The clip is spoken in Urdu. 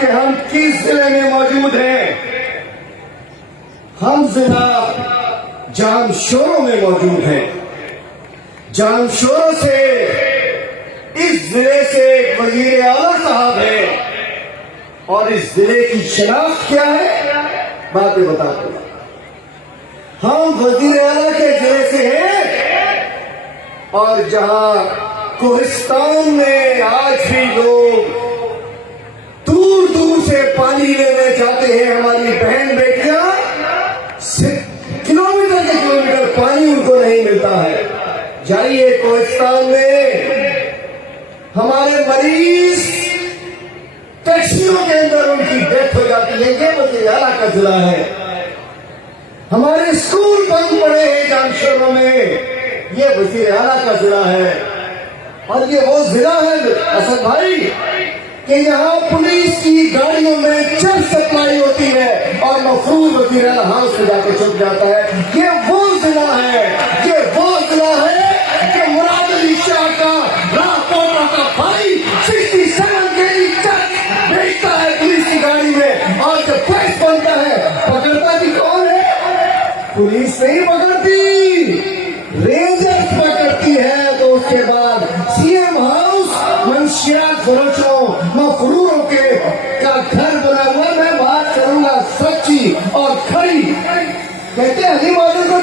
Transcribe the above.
کہ ہم کس ضلع میں موجود ہیں؟ ہم ضلع جامشورو میں موجود ہیں۔ جامشورو سے اس ضلع سے ایک وزیر اعلیٰ صاحب ہے، اور اس ضلع کی شناخت کیا ہے؟ باتیں بتاتے ہیں۔ ہم وزیر اعلیٰ کے ضلع سے ہیں، اور جہاں کوہستان میں آج بھی لوگ دور دور سے پانی لینے جاتے ہیں، ہماری بہن بیٹیاں کلومیٹر کے کلومیٹر پانی ان کو نہیں ملتا ہے۔ جائیے کوہستان میں ہمارے مریض ٹیکسیوں کے اندر ان کی ڈیتھ ہو جاتی ہے، یہ وزیر اعلیٰ کا ضلع ہے۔ ہمارے اسکول بند پڑے ہیں جامشورو میں، یہ وزیر اعلیٰ کا ضلع ہے۔ اور یہ وہ ضلع ہے اسد بھائی کہ یہاں پولیس کی گاڑیوں میں چرس سپلائی ہوتی ہے اور مفروض وزیر اعلیٰ ہاؤس میں جا کے چھپ جاتا ہے۔ یہ وہ ضلع ہے، یہ وہ ضلع ہے کہ مراد علی شاہ کا راہپوتا کا بھائی 67 کے لیے چرس بیچتا ہے پولیس کی گاڑی میں، اور جب کیس بنتا ہے پکڑتا بھی کون ہے؟ پولیس نہیں پکڑتی، رینجرز پکڑتی ہے۔ تو اس کے بعد سی ایم ہاؤس منشیات فروشوں مفروروں کے کا گھر بنا ہوا۔ میں بات کروں گا سچی اور کھری، کہتے ہیں علی بہادر کو